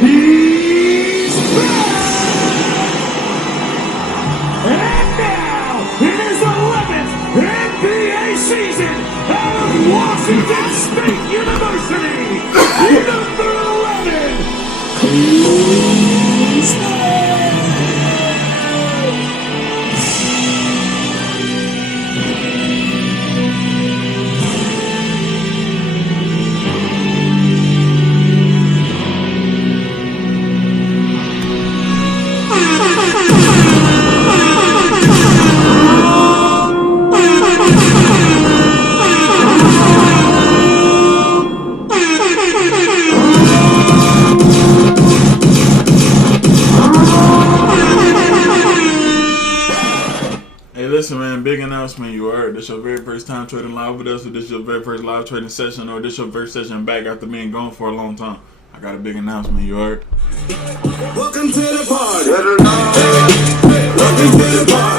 He's back! And now, in his 11th NBA season out of Washington State University, number 11, he's back! Listen, man, big announcement. You heard this your very first time trading live with us, or this your very first live trading session, or this your first session back after being gone for a long time. I got a big announcement. You heard. Welcome to the party. Welcome to the party. Welcome to the party.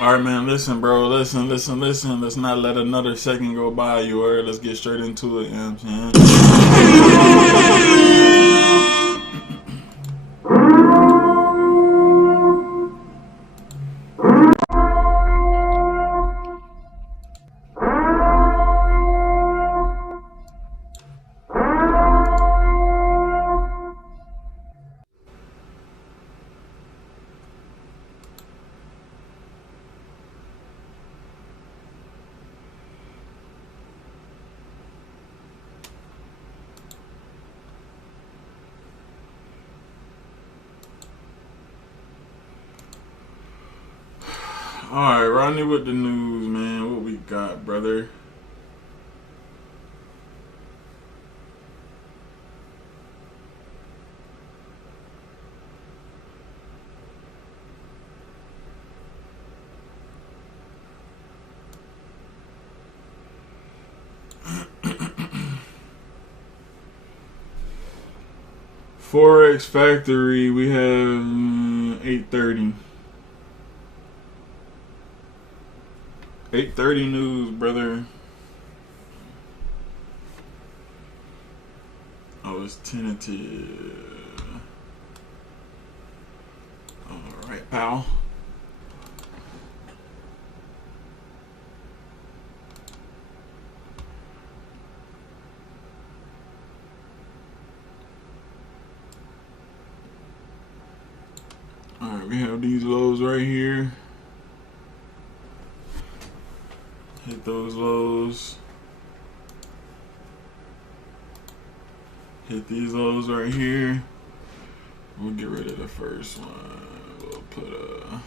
Alright, man, listen, bro. Listen. Let's not let another second go by, you heard. Let's get straight into it, you know what I'm saying? Alright, Rodney with the news, man. What we got, brother? Forex Factory, we have 8:30. 8:30 news, brother. Oh, it's tentative. Alright, pal. Alright, we have these lows right here. Hit those lows. Hit these lows right here. We'll get rid of the first one. We'll put a...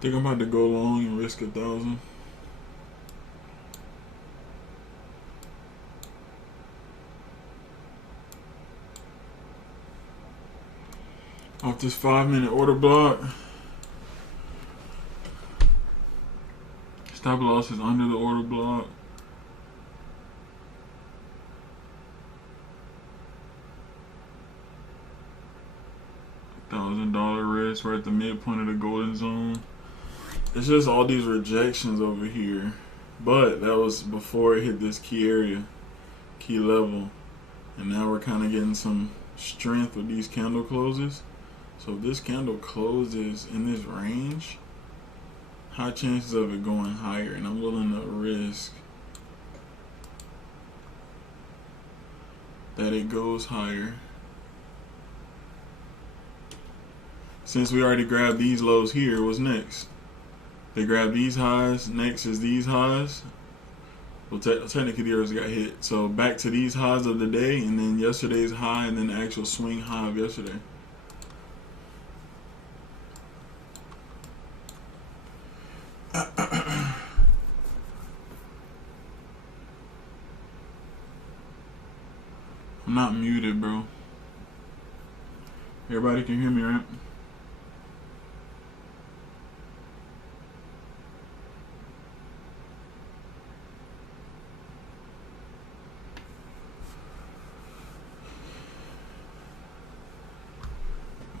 Think I'm about to go long and risk 1,000. Off this 5-minute order block. Stop loss is under the order block. $1,000 risk. We're at the midpoint of the golden zone. It's just all these rejections over here. But that was before it hit this key area, key level. And now we're kind of getting some strength with these candle closes. So if this candle closes in this range, high chances of it going higher, and I'm willing to risk that it goes higher. Since we already grabbed these lows here, what's next? They grabbed these highs, next is these highs. Well, technically the others got hit. So back to these highs of the day, and then yesterday's high, and then the actual swing high of yesterday. I'm not muted, bro. Everybody can hear me, right?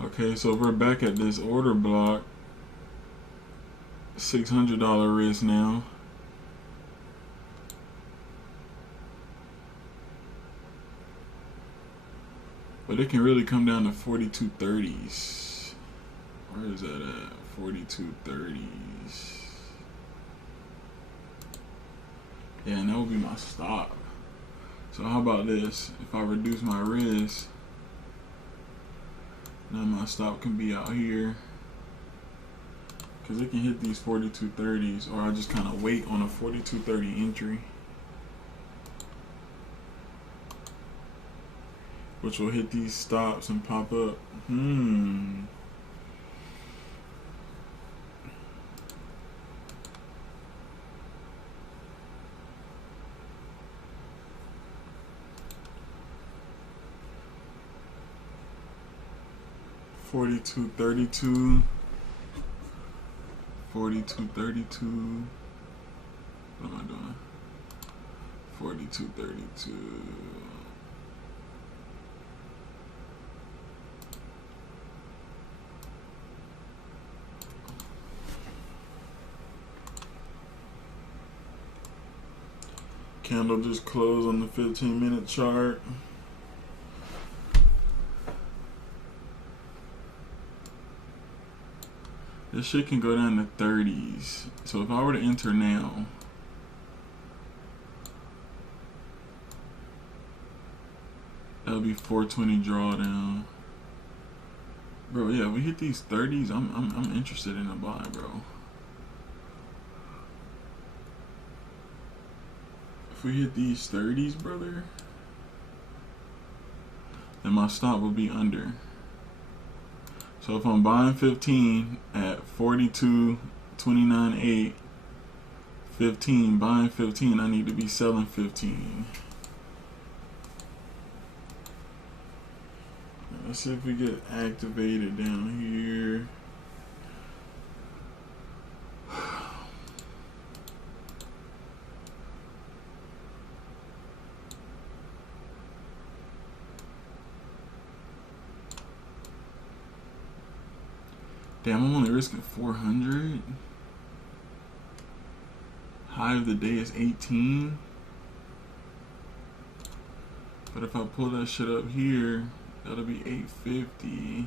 Okay, so we're back at this order block. $600 risk now. But it can really come down to 42.30s. Where is that at? 42.30s. Yeah, and that would be my stop. So how about this? If I reduce my risk, now my stop can be out here. Because it can hit these 42.30s, or I just kind of wait on a 42.30 entry, which will hit these stops and pop up. 42.32. 42.32. What am I doing? 42.32. Candle just closed on the 15-minute chart. This shit can go down to 30s. So if I were to enter now, that'll be 420 drawdown. Bro, yeah, if we hit these 30s, I'm interested in a buy, bro. If we hit these 30s, brother, then my stop will be under. So if I'm buying 15 at 42.29.8, 15, buying 15, I need to be selling 15. Let's see if we get activated down here. Damn, I'm only risking 400. High of the day is 18. But if I pull that shit up here, that'll be 850.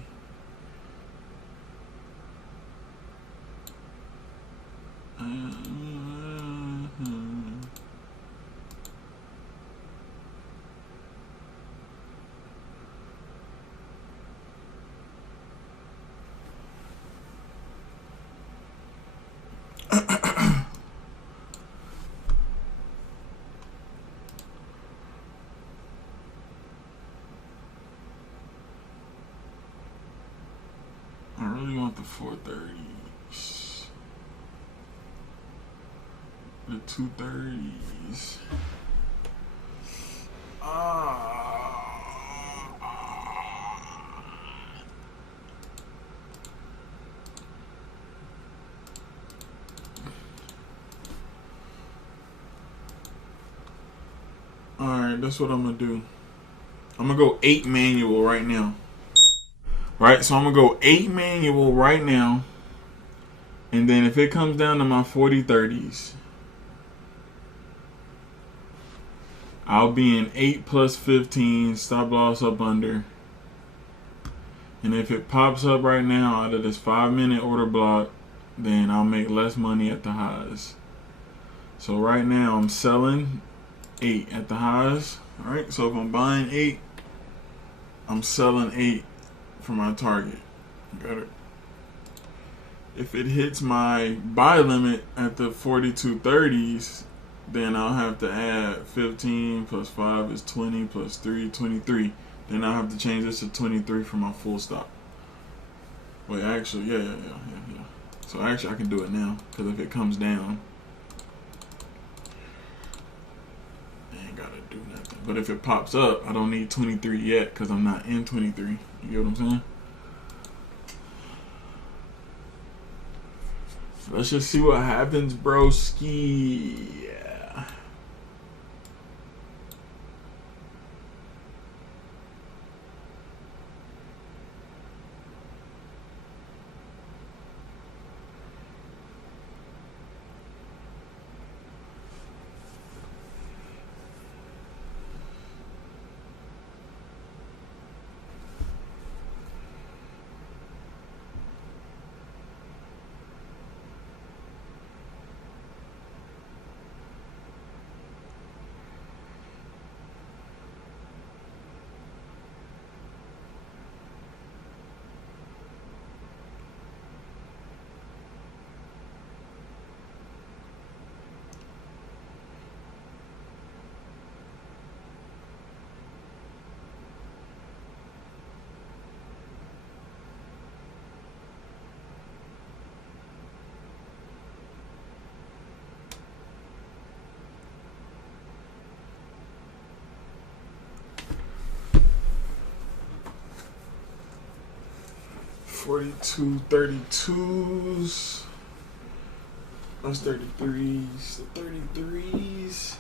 I really want the 430s. The 230s. Alright, that's what I'm gonna do. I'm gonna go 8 manual right now. Right, so I'm gonna go 8 manual right now. And then if it comes down to my 40-30s, I'll be in 8 plus 15, stop loss up under. And if it pops up right now out of this 5-minute order block, then I'll make less money at the highs. So right now I'm selling 8 at the highs. Alright, so if I'm buying 8, I'm selling 8 for my target. Got it. If it hits my buy limit at the 42.30s, then I'll have to add 15 plus 5 is 20 plus 3, 23. Then I'll have to change this to 23 for my full stop. Wait, actually, yeah. So actually I can do it now, because if it comes down, I ain't gotta do nothing. But if it pops up, I don't need 23 yet, because I'm not in 23. You get what I'm saying? Let's just see what happens, broski. Yeah. $42.32s. That's 33s. The 33s.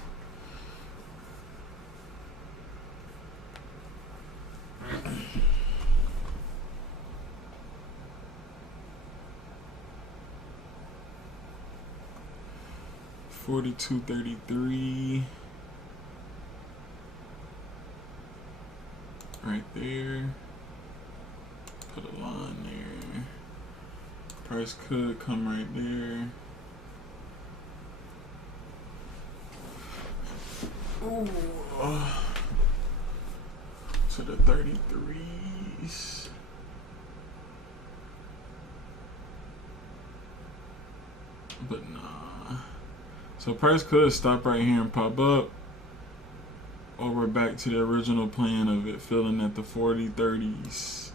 $42.33. Right there. Put a line there. Price could come right there. Ooh. To the 33s. But nah. So price could stop right here and pop up. Or we're back to the original plan of it filling at the 40-30s.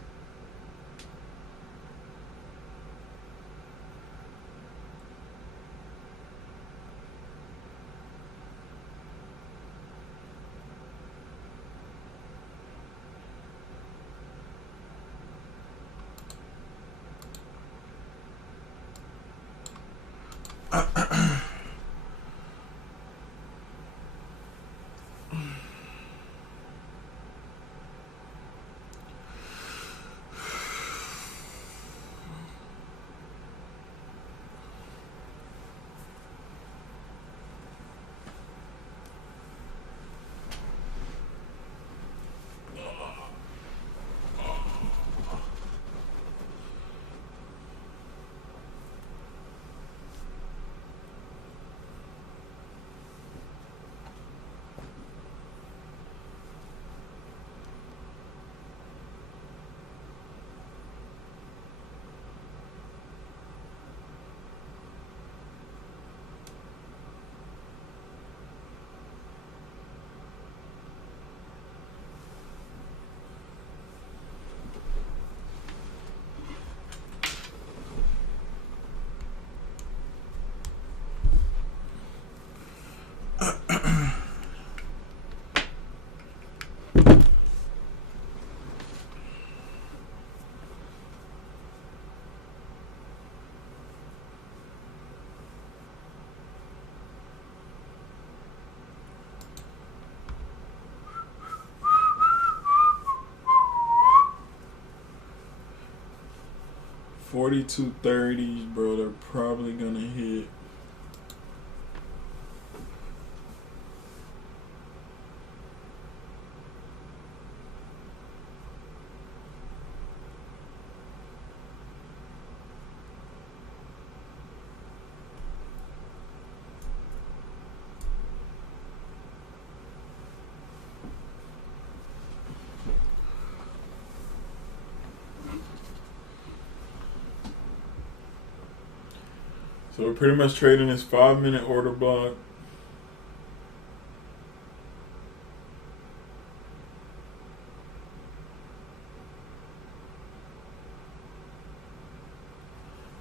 42.30s, bro. They're probably gonna hit. So we're pretty much trading this 5-minute order block.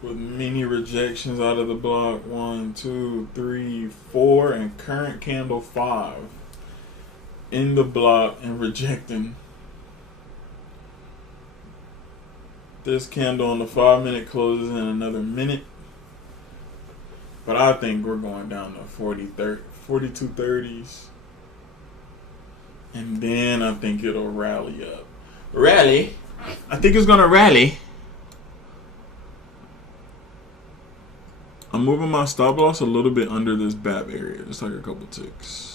With many rejections out of the block. 1, 2, 3, 4, and current candle 5 in the block and rejecting. This candle on the 5-minute closes in another minute. But I think we're going down to 42.30s. And then I think it'll rally up. Rally? I think it's going to rally. I'm moving my stop loss a little bit under this BAP area. Just like a couple ticks.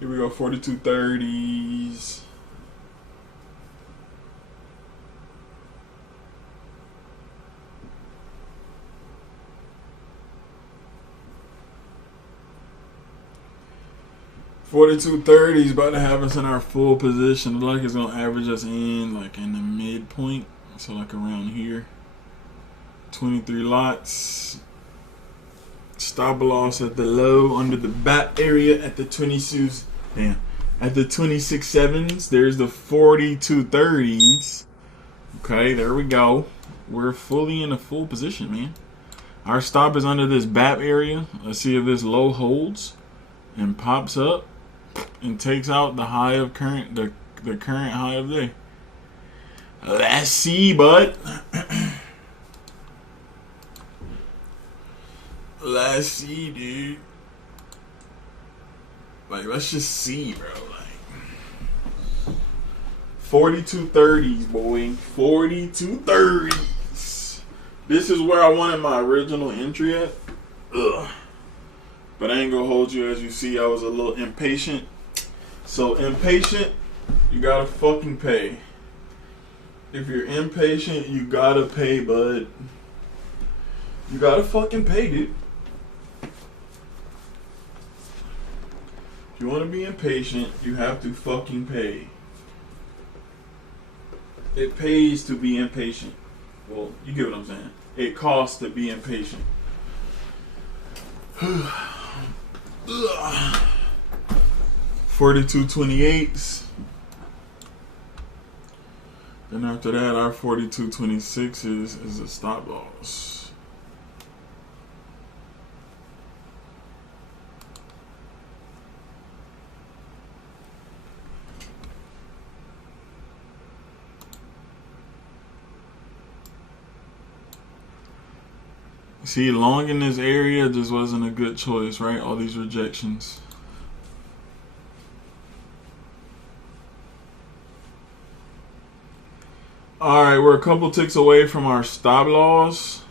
Here we go, 42.30s. $42.30 about to have us in our full position. It looks like it's gonna average us in like in the midpoint, so like around here. 23 lots. Stop loss at the low under the BAP area at the 26. Damn. At the 26.7s. There's the 42.30s. Okay, there we go. We're fully in a full position, man. Our stop is under this BAP area. Let's see if this low holds and pops up and takes out the high of current, the current high of the day. Let's see, bud. Let's see, dude. Like, let's just see, bro. Like, 42.30s, boy. 42.30s. This is where I wanted my original entry at. Ugh. But I ain't gonna hold you. As you see, I was a little impatient. So impatient, you gotta fucking pay. If you're impatient, you gotta pay, bud. You gotta fucking pay, dude. If you want to be impatient, you have to fucking pay. It pays to be impatient. Well, you get what I'm saying. It costs to be impatient. 42.28s. Then after that, our 42.26s is a stop loss. See, long in this area just wasn't a good choice, right? All these rejections. All right, we're a couple ticks away from our stop loss.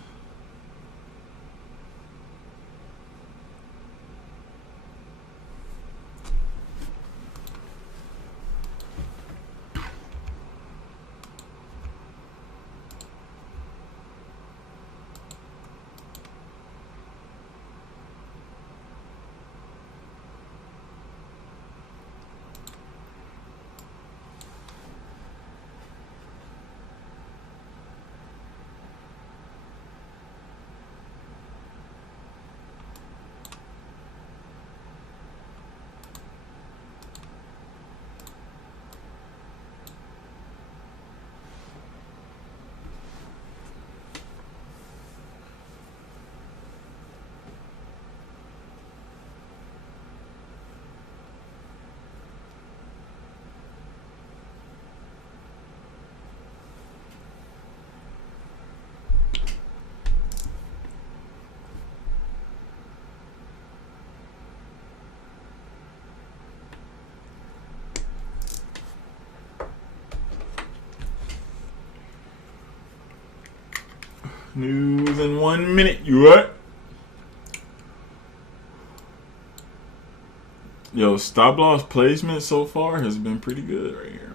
News in 1 minute. You what? Yo, stop loss placement so far has been pretty good right here.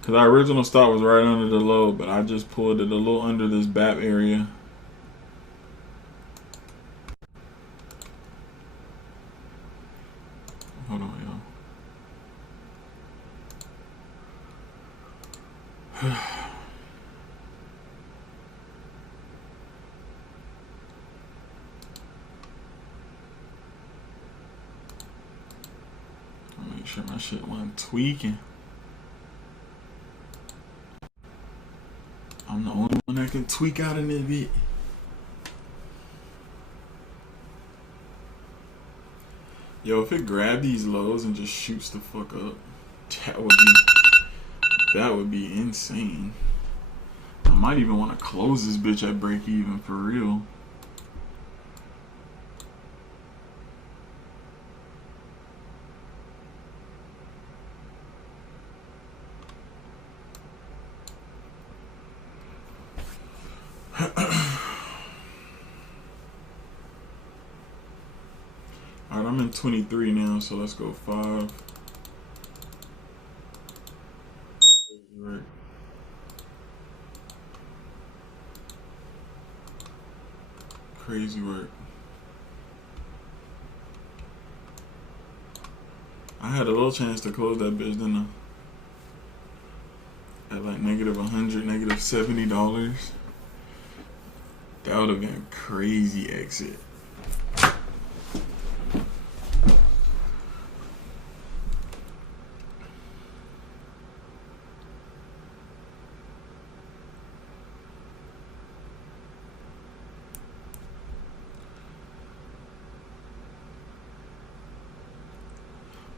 Because our original stop was right under the low, but I just pulled it a little under this BAP area. Hold on, y'all. Make sure my shit wasn't tweaking. I'm the only one that can tweak out in this bit. Yo, if it grab these lows and just shoots the fuck up, that would be insane. I might even want to close this bitch at break even for real. Alright, I'm in 23 now, so let's go 5. Right. Crazy work. I had a little chance to close that bitch, didn't I? At like -$100, -$70. That would have been a crazy exit.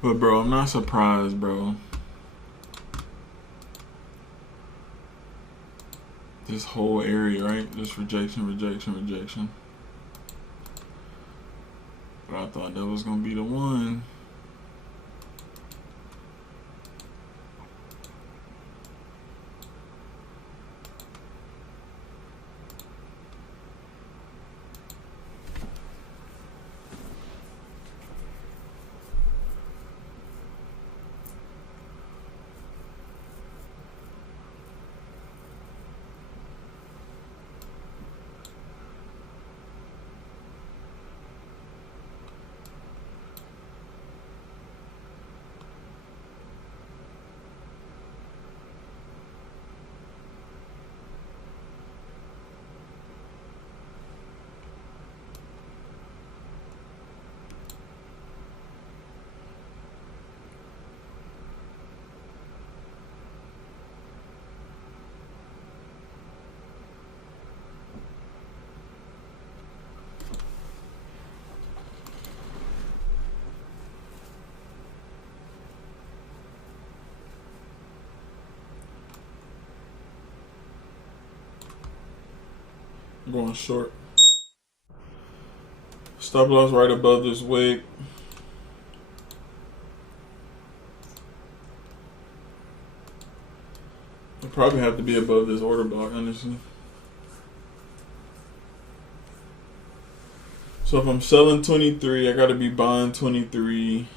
But bro, I'm not surprised, bro. This whole area, right? Just rejection, rejection, rejection. But I thought that was gonna be the one. I'm going short. Stop loss right above this wick. Probably have to be above this order block, honestly. So if I'm selling 23, I got to be buying 23.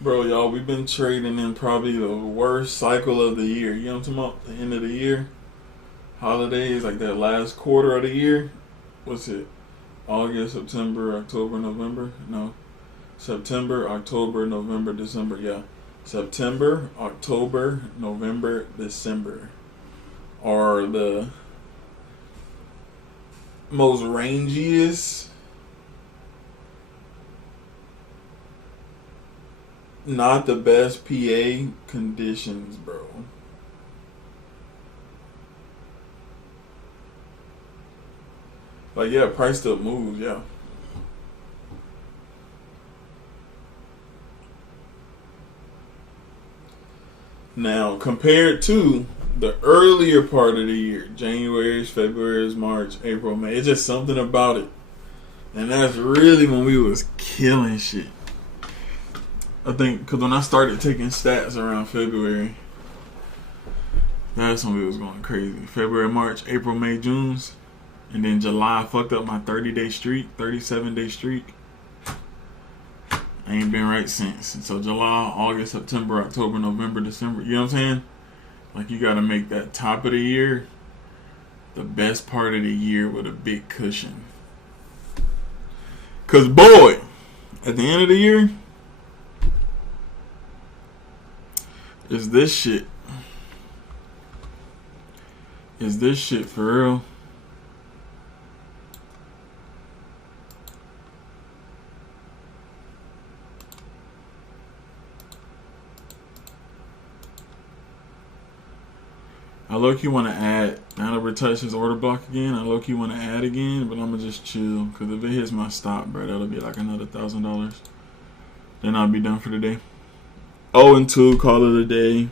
Bro, y'all, we've been trading in probably the worst cycle of the year. You know what I'm talking about? The end of the year. Holidays, like that last quarter of the year. What's it? August, September, October, November? No. September, October, November, December. Yeah. September, October, November, December are the most rangiest, not the best PA conditions, bro. Like, yeah, price still moves, yeah. Now, compared to the earlier part of the year, January, February, March, April, May, it's just something about it. And that's really when we was killing shit. I think, because when I started taking stats around February, that's when we was going crazy. February, March, April, May, June's. And then July, I fucked up my 30-day streak, 37-day streak. I ain't been right since. And so July, August, September, October, November, December. You know what I'm saying? Like, you got to make that top of the year the best part of the year with a big cushion. Because, boy, at the end of the year, is this shit. Is this shit for real? I low-key want to add, now that we're touching this order block again, I low-key want to add again, but I'm going to just chill. Because if it hits my stop, bro, that'll be like another $1,000. Then I'll be done for the day. 0-2, call it a day.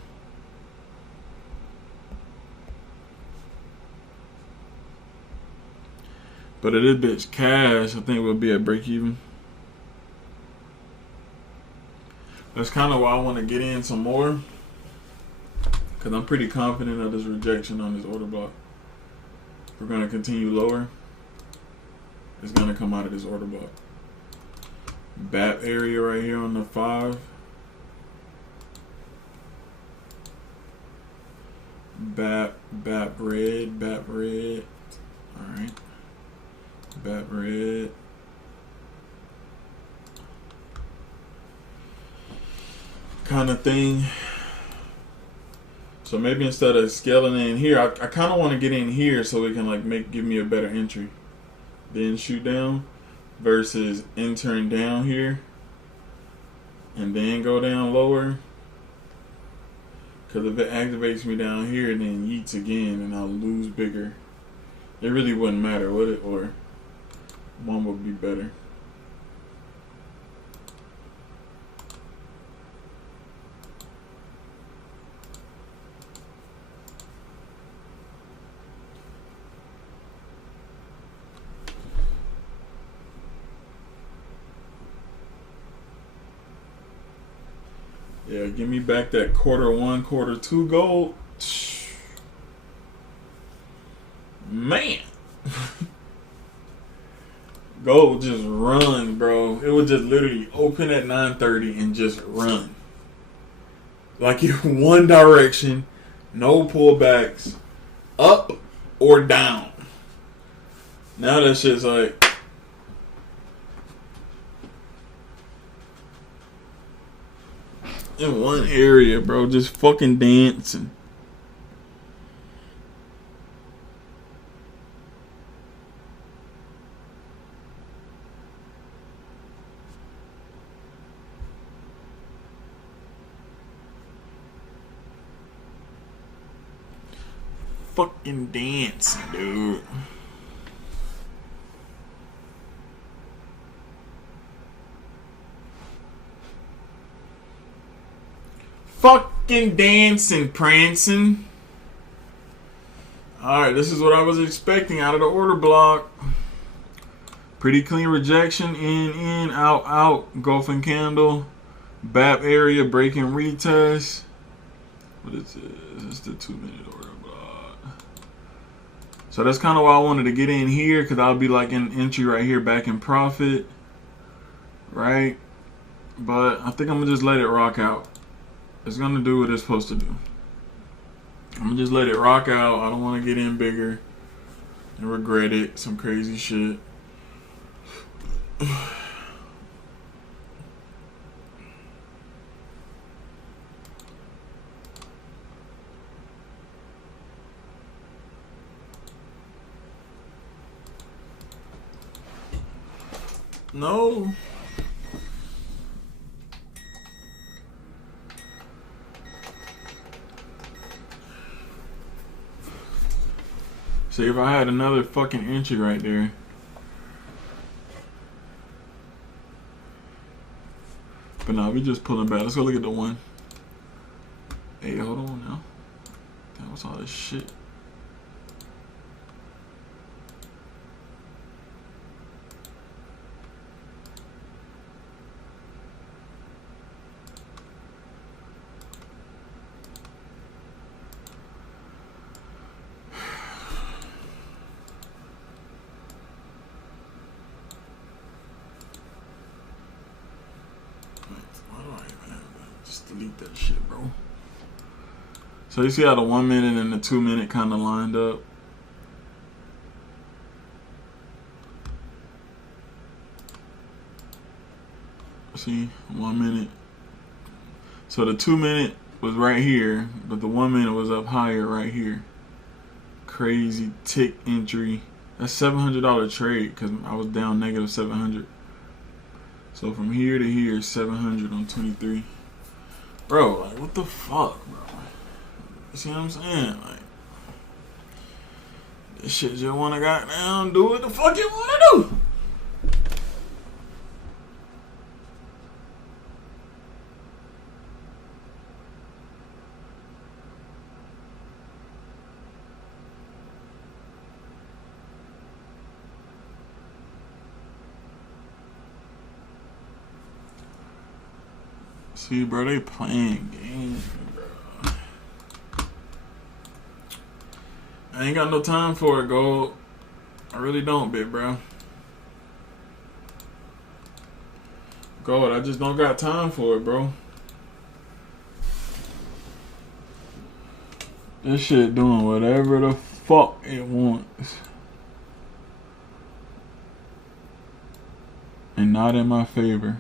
But if this bitch cash, I think we'll be at break even. That's kind of why I want to get in some more. Because I'm pretty confident of this rejection on this order block. If we're going to continue lower, it's going to come out of this order block. BAP area right here on the 5. BAP red, BAP red. Alright. BAP red. Kind of thing. So maybe instead of scaling in here, I kind of want to get in here so it can like give me a better entry. Then shoot down versus entering down here and then go down lower. Because if it activates me down here and then yeets again and I'll lose bigger. It really wouldn't matter, would it? Or one would be better. Yeah, give me back that quarter 1, quarter 2 gold. Man. Gold just run, bro. It would just literally open at 9:30 and just run. Like in one direction, no pullbacks, up or down. Now that shit's like in one area, bro, just fucking dancing. Fucking dancing, dude. Fucking dancing, prancing. Alright, this is what I was expecting out of the order block. Pretty clean rejection. In, out, engulfing candle. BAP area, breaking retest. What is this? This is the 2-minute order block. So that's kind of why I wanted to get in here, because I'll be like in entry right here, back in profit. Right? But I think I'm going to just let it rock out. It's going to do what it's supposed to do. I'm going to just let it rock out. I don't want to get in bigger and regret it. Some crazy shit. No. See, if I had another fucking entry right there. But no, we just pulling back. Let's go look at the one. Hey, hold on now. That was all this shit. Delete that shit, bro. So you see how the 1 minute and the 2 minute kind of lined up? See, 1 minute. So the 2 minute was right here, but the 1 minute was up higher right here. Crazy tick entry. That's $700 trade because I was down negative 700. So from here to here, 700 on 23. Bro, like, what the fuck, bro? You see what I'm saying? Like, this shit just wanna goddamn do what the fuck you wanna do. See, bro, they playing games, bro. I ain't got no time for it, Gold. I really don't, big bro. Gold, I just don't got time for it, bro. This shit doing whatever the fuck it wants. And not in my favor.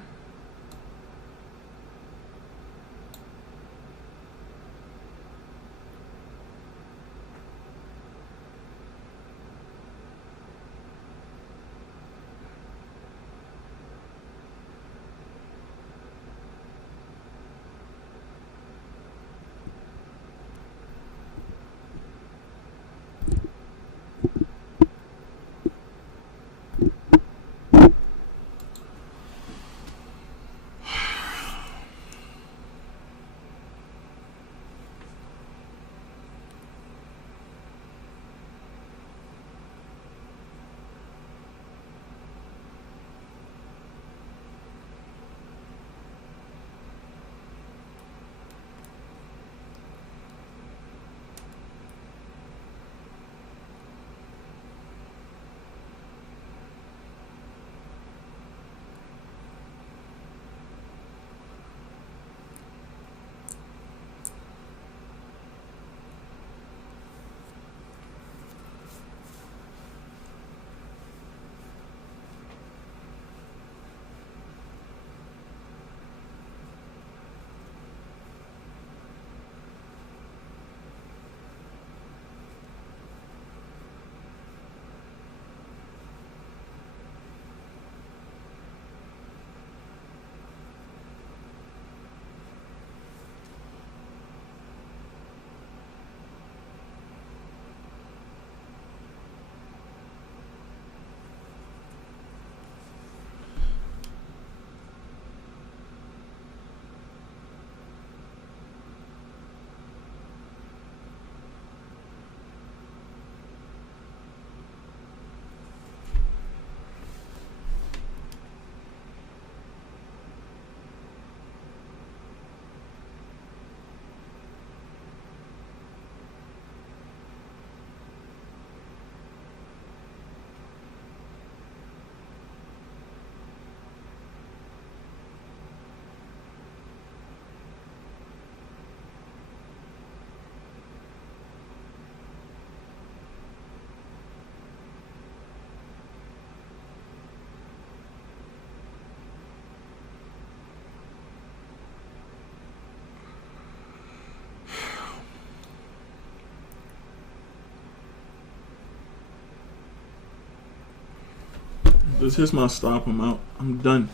This hits my stop. I'm out. I'm done.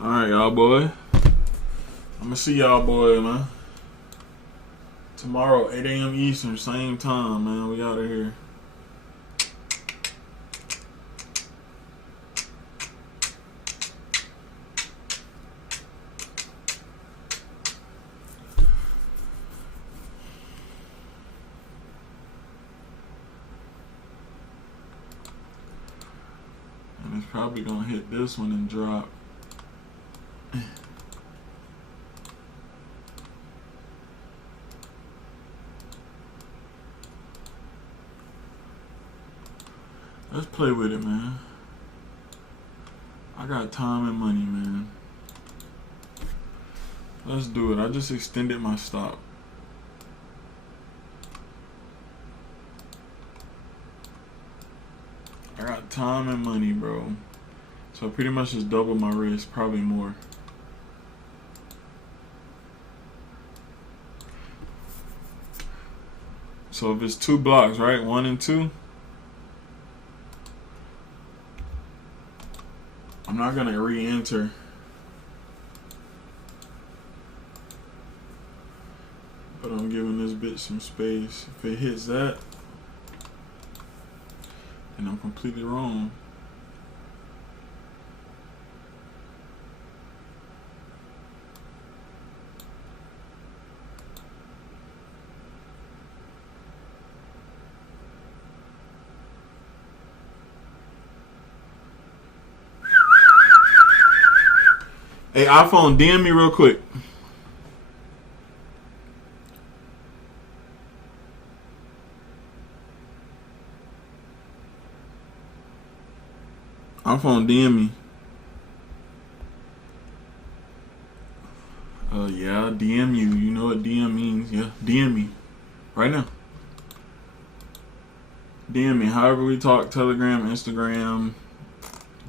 Alright, y'all boy. I'ma see y'all boy, man. Tomorrow, 8 a.m. Eastern, same time, man. We out of here. And it's probably gonna hit this one and drop. Let's play with it, man. I got time and money, man. Let's do it. I just extended my stop. I got time and money, bro. So I pretty much just double my risk, probably more. So if it's 2 blocks, right? 1 and 2. I'm not gonna re-enter. But I'm giving this bitch some space. If it hits that, then I'm completely wrong. Hey, iPhone, DM me real quick. iPhone, DM me. Yeah, DM you. You know what DM means. Yeah, DM me. Right now. DM me. However we talk, Telegram, Instagram,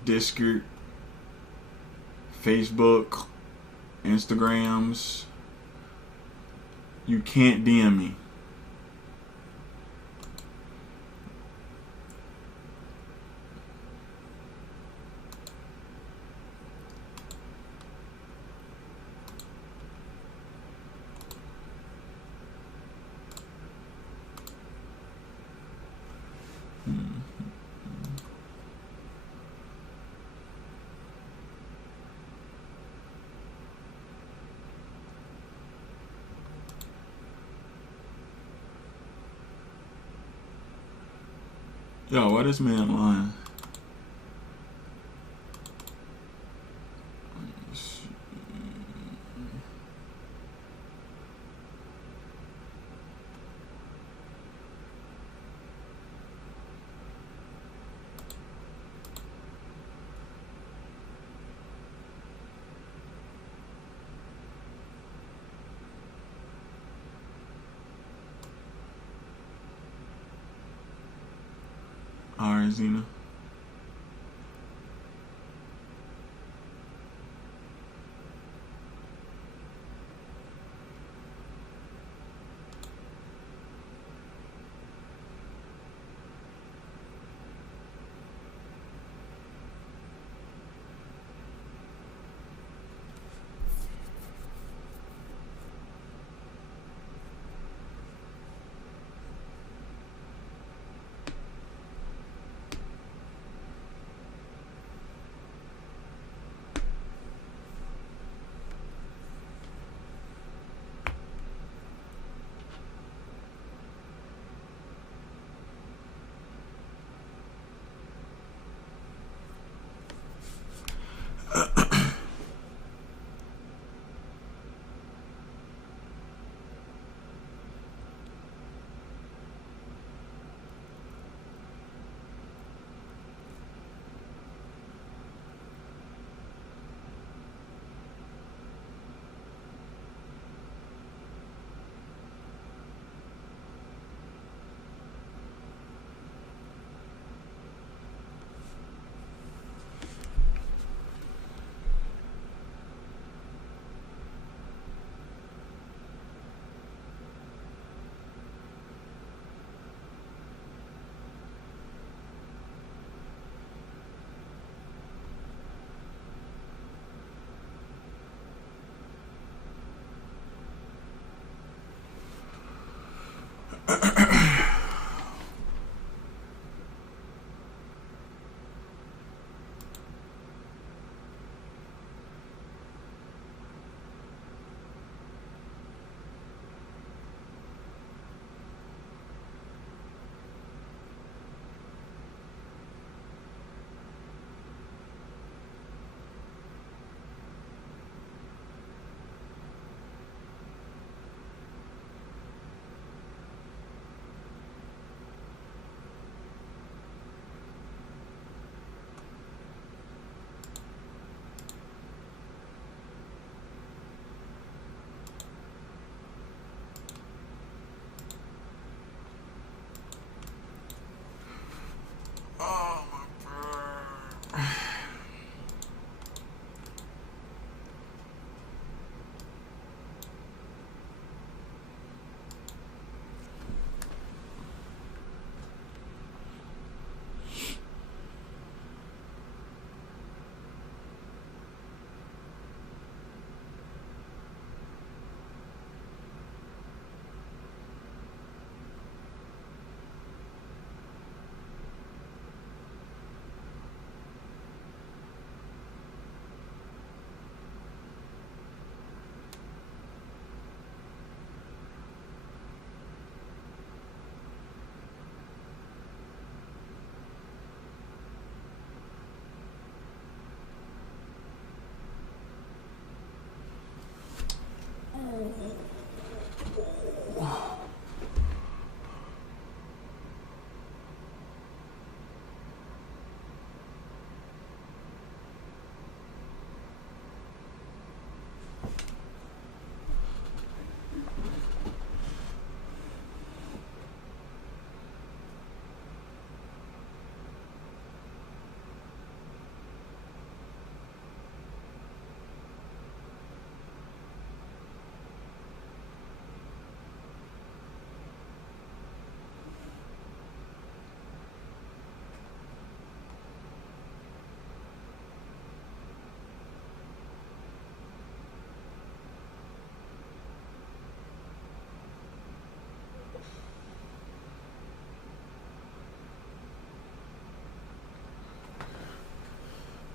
Discord, Facebook, Instagrams. You can't DM me. Yo, why this man lying? Alright, Zena.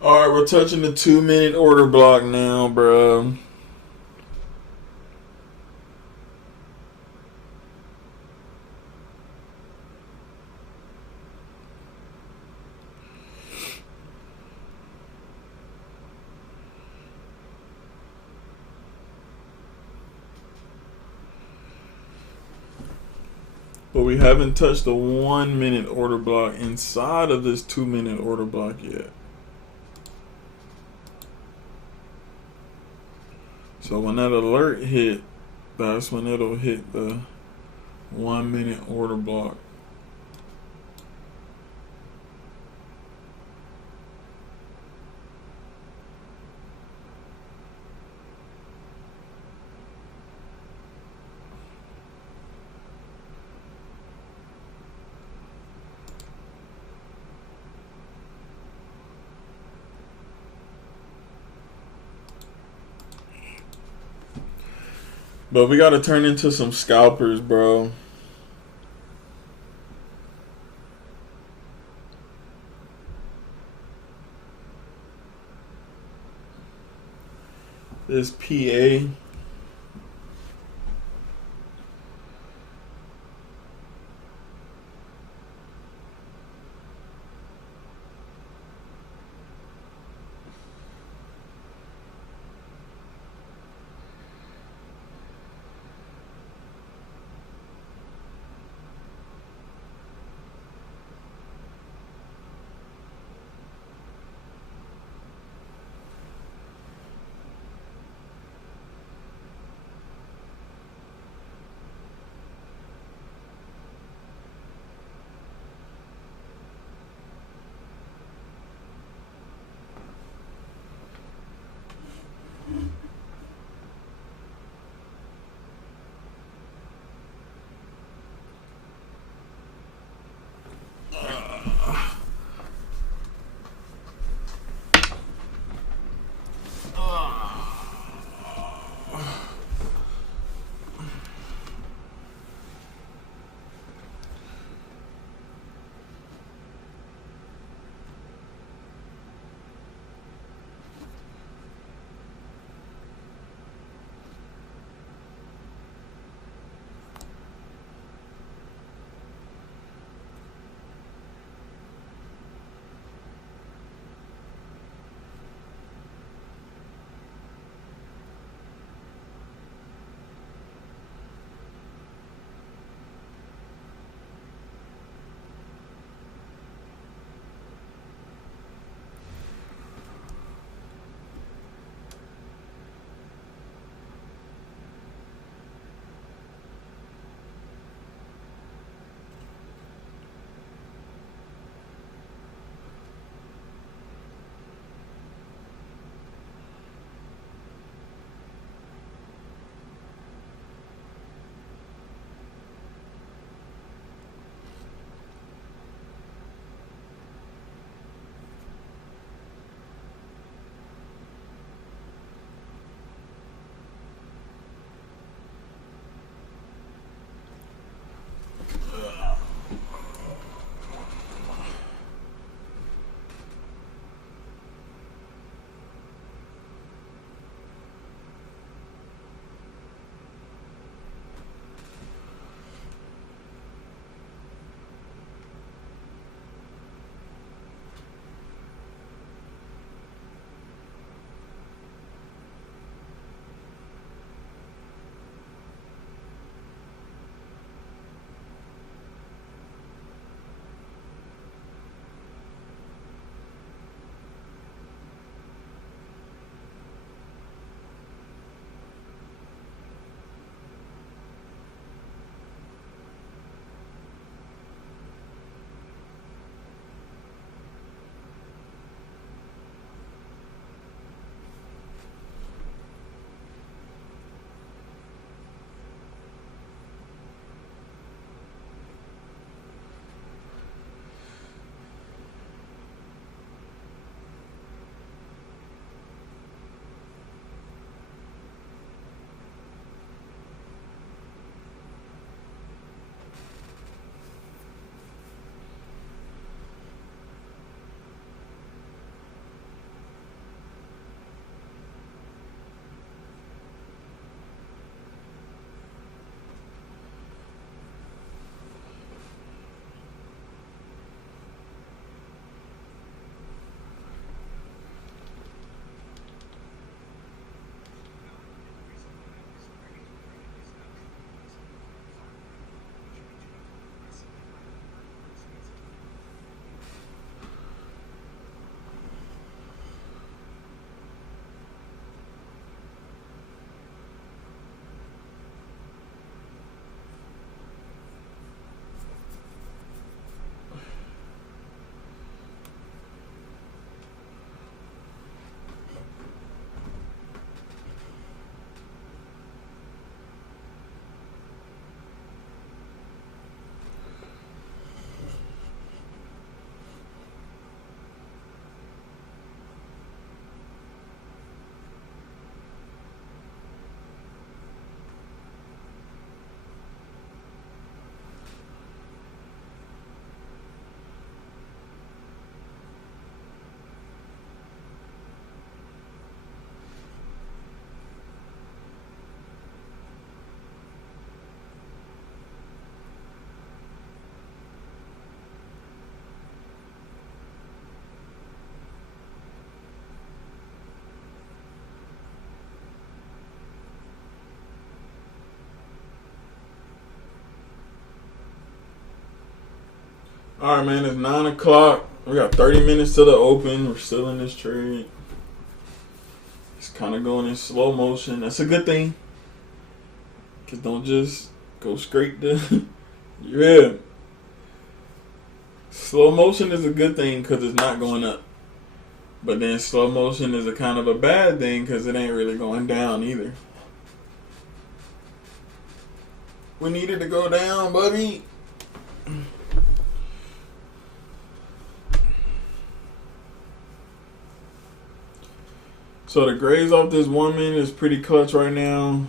All right, we're touching the 2-minute order block now, bro. But we haven't touched the 1-minute order block inside of this 2-minute order block yet. So when that alert hit, that's when it'll hit the 1-minute order block. But we gotta turn into some scalpers, bro. This PA. All right, man. It's 9 o'clock. We got 30 minutes to the open. We're still in this trade. It's kind of going in slow motion. That's a good thing. Cause don't just go straight to yeah. Slow motion is a good thing because it's not going up. But then slow motion is a kind of a bad thing because it ain't really going down either. We needed to go down, buddy. So the grades off this woman is pretty clutch right now.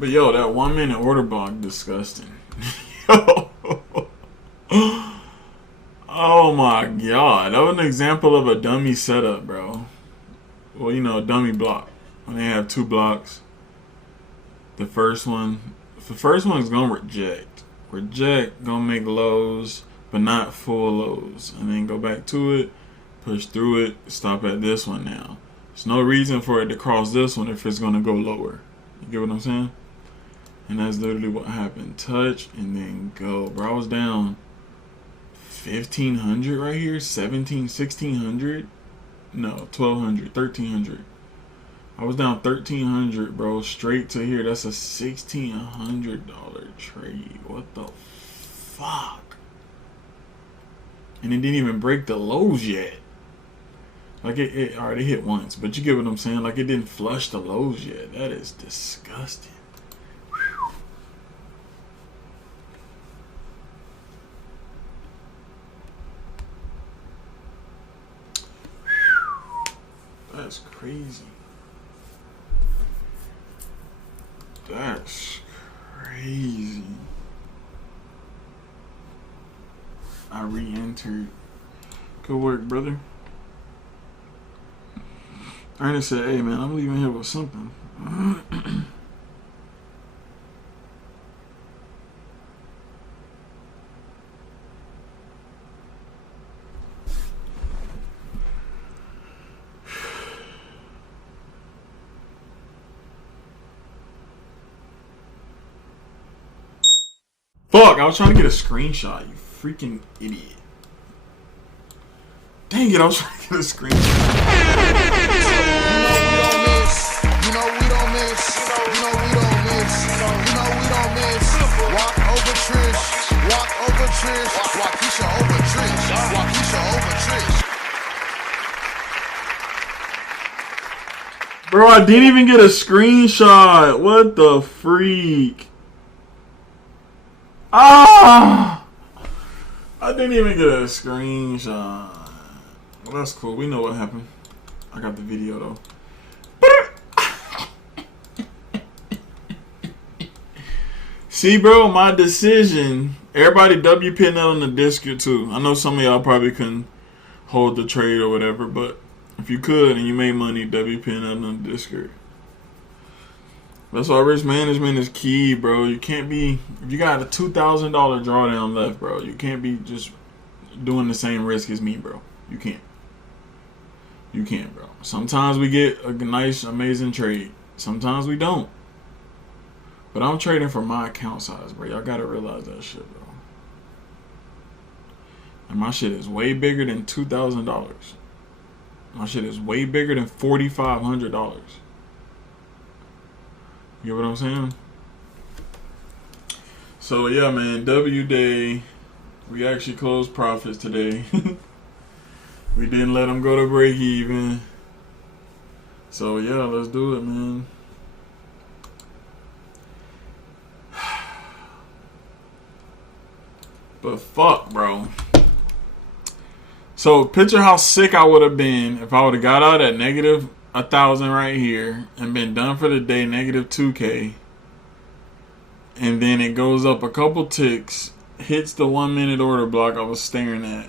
But yo, that 1 minute order block, disgusting. Yo. Oh my god. That was an example of a dummy setup, bro. Well, you know, a dummy block. When they have 2 blocks. The first one is gonna reject. Reject, gonna make lows, but not full lows. And then go back to it, push through it, stop at this one now. There's no reason for it to cross this one if it's gonna go lower. You get what I'm saying? And that's literally what happened. Touch and then go. Bro, I was down 1,500 right here. 1,600. No, 1,200. 1,300. I was down 1,300, bro. Straight to here. That's a $1,600 trade. What the fuck? And it didn't even break the lows yet. Like it already hit once. But you get what I'm saying? Like it didn't flush the lows yet. That is disgusting. That's crazy. That's crazy. I re-entered. Good work, brother. Ernest said, hey man, I'm leaving here with something. Fuck, I was trying to get a screenshot, you freaking idiot. Dang it, I was trying to get a screenshot. You know we don't miss. Walk over Trish. Walkisha over Trish. Bro, I didn't even get a screenshot. What the freak? Ah! I didn't even get a screenshot. Well, that's cool. We know what happened. I got the video though. See, bro, my decision. Everybody WPN that on the Discord too. I know some of y'all probably couldn't hold the trade or whatever, but if you could and you made money, WPN that on the Discord. That's why risk management is key, bro. You can't be, if you got a $2,000 drawdown left, bro, you can't be just doing the same risk as me, bro. You can't. You can't, bro. Sometimes we get a nice, amazing trade. Sometimes we don't. But I'm trading for my account size, bro. Y'all gotta realize that shit, bro. And my shit is way bigger than $2,000. My shit is way bigger than $4,500. You get what I'm saying? So yeah, man, W day. We actually closed profits today. We didn't let them go to break even. So yeah, let's do it, man. But fuck, bro. So picture how sick I would have been if I would have got out at negative 1,000 right here and been done for the day, negative 2K. And then it goes up a couple ticks, hits the 1 minute order block I was staring at,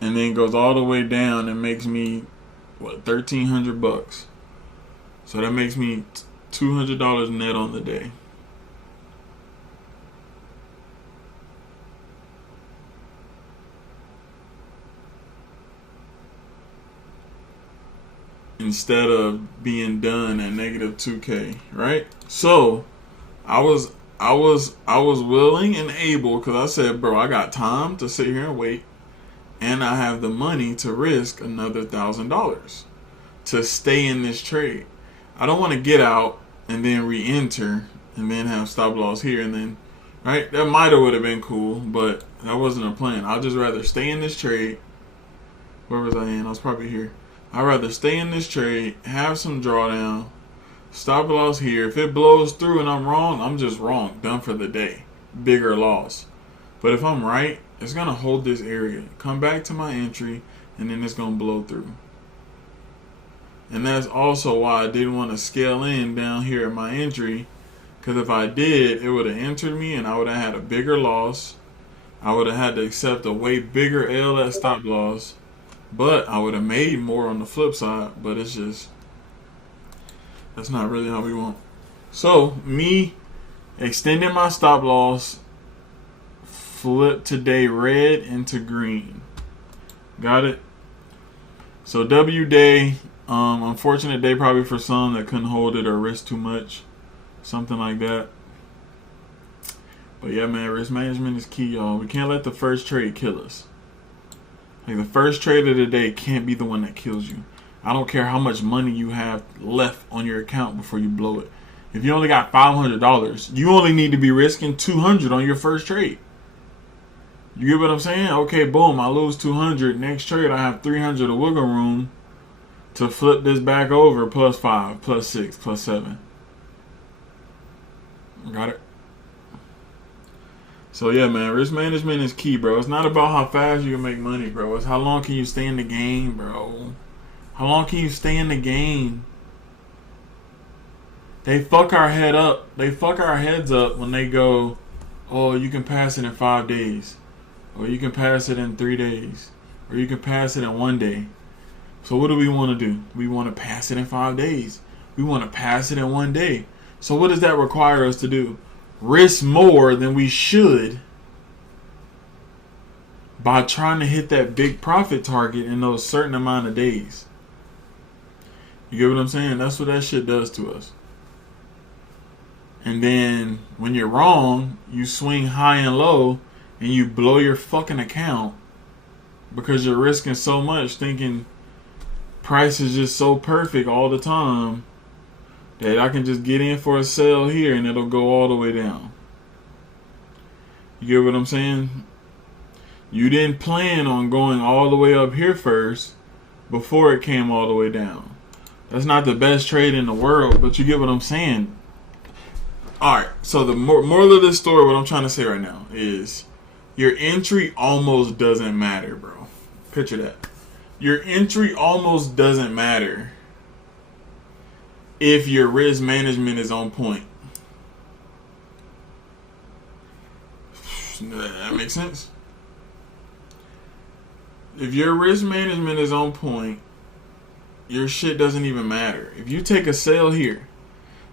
and then goes all the way down and makes me, what, $1,300 So that makes me $200 net on the day. Instead of being done at negative 2K, right? So I was willing and able, because I said, bro, I got time to sit here and wait, and I have the money to risk another $1,000 to stay in this trade. I don't want to get out and then re-enter and then have stop loss here and then, right? That might have would have been cool, but that wasn't a plan. I'd just rather stay in this trade. Where was I in? I was probably here. I'd rather stay in this trade, have some drawdown, stop loss here. If it blows through and I'm wrong, I'm just wrong. Done for the day. Bigger loss. But if I'm right, it's going to hold this area. Come back to my entry, and then it's going to blow through. And that's also why I didn't want to scale in down here at my entry, Because if I did, it would have entered me and I would have had a bigger loss. I would have had to accept a way bigger L at stop loss. But I would have made more on the flip side. But it's just, that's not really how we want. So, me extending my stop loss, flip today red into green. Got it? So W day, unfortunate day probably for some that couldn't hold it or risk too much. Something like that. But yeah, man, risk management is key, y'all. We can't let the first trade kill us. Like, the first trade of the day can't be the one that kills you. I don't care how much money you have left on your account before you blow it. If you only got $500, you only need to be risking $200 on your first trade. You get what I'm saying? Okay, boom, I lose $200. Next trade, I have $300 of wiggle room to flip this back over plus 5, plus 6, plus 7. Got it? So yeah, man, risk management is key, bro. It's not about how fast you can make money, bro. It's how long can you stay in the game, bro. How long can you stay in the game? They fuck our head up. They fuck our heads up when they go, oh, you can pass it in 5 days. Or you can pass it in 3 days. Or you can pass it in 1 day. So what do we want to do? We want to pass it in 5 days. We want to pass it in 1 day. So what does that require us to do? Risk more than we should by trying to hit that big profit target in those certain amount of days. You get what I'm saying? That's what that shit does to us. And then when you're wrong, you swing high and low and you blow your fucking account because you're risking so much, thinking price is just so perfect all the time that I can just get in for a sale here and it'll go all the way down. You get what I'm saying? You didn't plan on going all the way up here first before it came all the way down. That's not the best trade in the world, but you get what I'm saying? Alright, so the moral of this story, what I'm trying to say right now is your entry almost doesn't matter, bro. Picture that. Your entry almost doesn't matter if your risk management is on point. That makes sense? If your risk management is on point, your shit doesn't even matter. If you take a sale here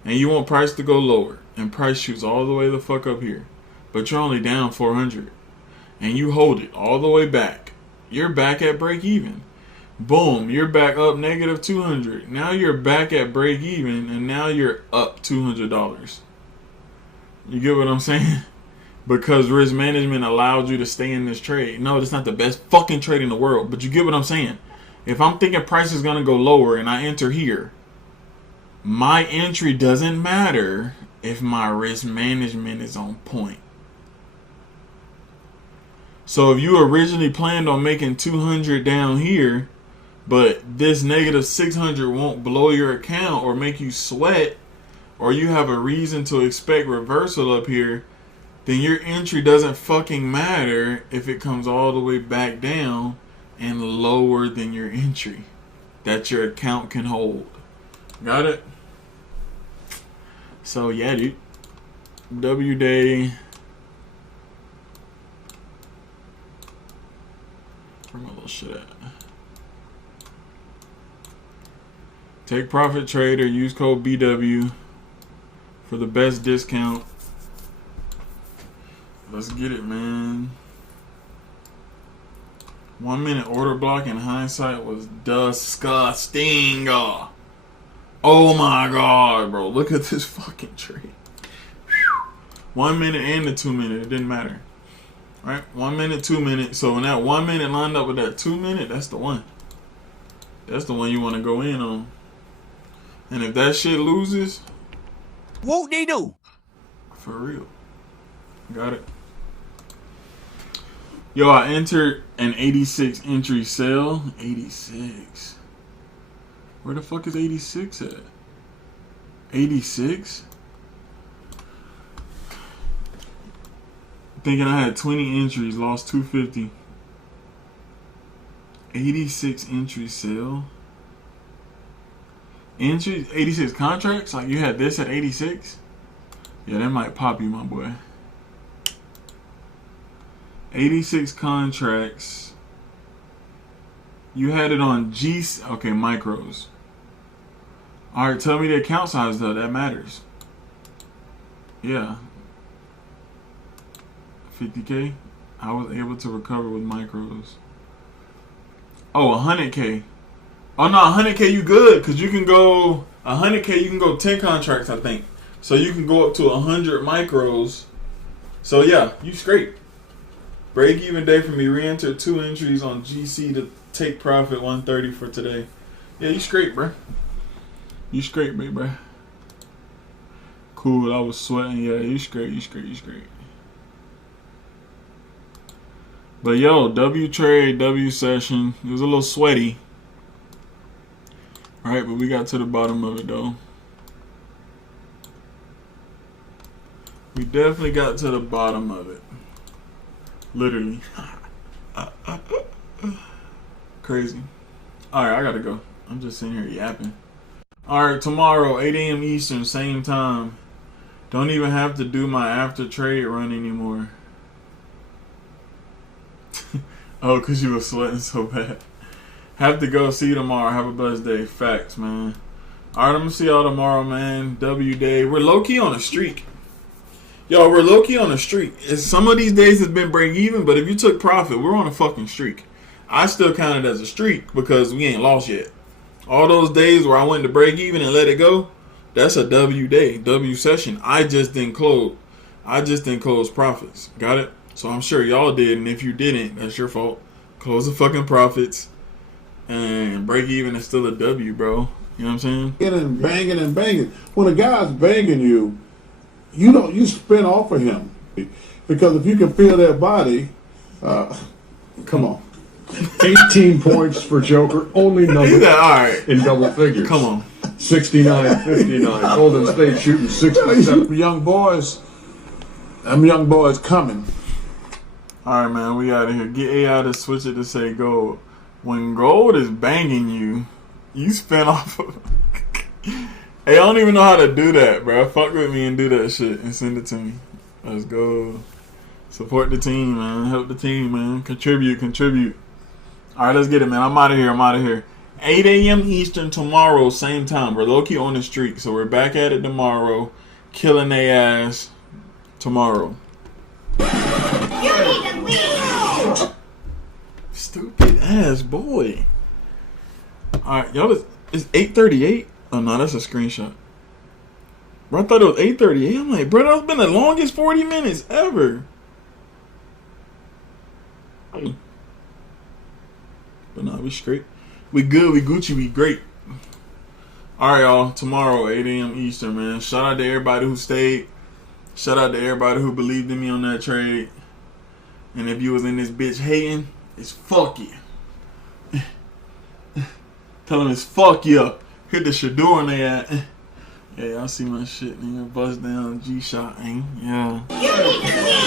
and you want price to go lower and price shoots all the way the fuck up here, but you're only down 400 and you hold it all the way back, you're back at break even. Boom, you're back up negative 200. Now you're back at break even and now you're up $200. You get what I'm saying? Because risk management allowed you to stay in this trade. No, it's not the best fucking trade in the world, but you get what I'm saying. If I'm thinking price is going to go lower and I enter here, my entry doesn't matter if my risk management is on point. So if you originally planned on making 200 down here, but this negative 600 won't blow your account or make you sweat, or you have a reason to expect reversal up here, then your entry doesn't fucking matter if it comes all the way back down and lower than your entry that your account can hold. Got it? So yeah, dude. W day. Where my little shit at? Take profit trade or use code BW for the best discount. Let's get it, man. 1 minute order block in hindsight was disgusting. Oh my god, bro. Look at this fucking trade. 1 minute and the 2 minute. It didn't matter. Right? 1 minute, 2 minutes. So when that 1 minute lined up with that 2 minute, that's the one. That's the one you want to go in on. And if that shit loses, Whoop they do. for real. Got it. Yo, I entered an 86 entry sale. 86. Where the fuck is 86 at? 86? Thinking I had 20 entries, lost 250. 86 entry sale. Entries, 86 contracts? Like you had this at 86? Yeah, that might pop you, my boy. 86 contracts. You had it on G. Okay, micros. All right, tell me the account size though. That matters. Yeah. 50K. I was able to recover with micros. Oh, 100K. Oh no, 100K you good because you can go 100K. You can go 10 contracts, I think. So you can go up to 100 micros. So yeah, you straight. Break even day for me. Re-enter 2 entries on GC to take profit 130 for today. Yeah, you straight, bro. You straight, big bro. Cool. I was sweating. Yeah, you straight. You straight. You straight. But yo, W trade, W session. It was a little sweaty. Alright, but we got to the bottom of it though. We definitely got to the bottom of it. Literally. Crazy. Alright, I gotta go. I'm just sitting here yapping. Alright, tomorrow, 8 a.m. Eastern, same time. Don't even have to do my after trade run anymore. Oh, because you were sweating so bad. Have to go. See you tomorrow. Have a blessed day. Facts, man. Alright, I'm going to see y'all tomorrow, man. W day. We're low-key on a streak. Yo, we're low-key on a streak. Some of these days has been break even, but if you took profit, we're on a fucking streak. I still count it as a streak because we ain't lost yet. All those days where I went to break even and let it go, that's a W day, W session. I just didn't close. I just didn't close profits. Got it? So I'm sure y'all did, and if you didn't, that's your fault. Close the fucking profits, and break even is still a W, bro. You know what I'm saying? And banging and banging. When a guy's banging you, you spin off of him. Because if you can feel their body, come on. 18 points for Joker, only number All right. in double figures. Come on. 69-59. Golden State shooting 67. Young boys, them young boys coming. All right, man, we out of here. Get AI to switch it to say gold. When gold is banging you, you spin off of... Hey, I don't even know how to do that, bro. Fuck with me and do that shit and send it to me. Let's go. Support the team, man. Help the team, man. Contribute. All right, let's get it, man. I'm out of here. 8 a.m. Eastern tomorrow, same time. We're low-key on the streak, so we're back at it tomorrow. Killing their ass tomorrow. You need to leave. Stupid ass boy. All right, y'all. It's 8:38. Oh no, that's a screenshot. Bro, I thought it was 8:38. I'm like, bro, that's been the longest 40 minutes ever. But nah, we straight. We good. We Gucci. We great. All right, y'all. Tomorrow, 8 a.m. Eastern, man. Shout out to everybody who stayed. Shout out to everybody who believed in me on that trade. And if you was in this bitch hating, it's fuck you. Tell them it's fuck you. Hit the Shadur on their ass. Yeah, y'all see my shit, nigga. Bust down G-Shot, ain't? Yeah. You need to leave.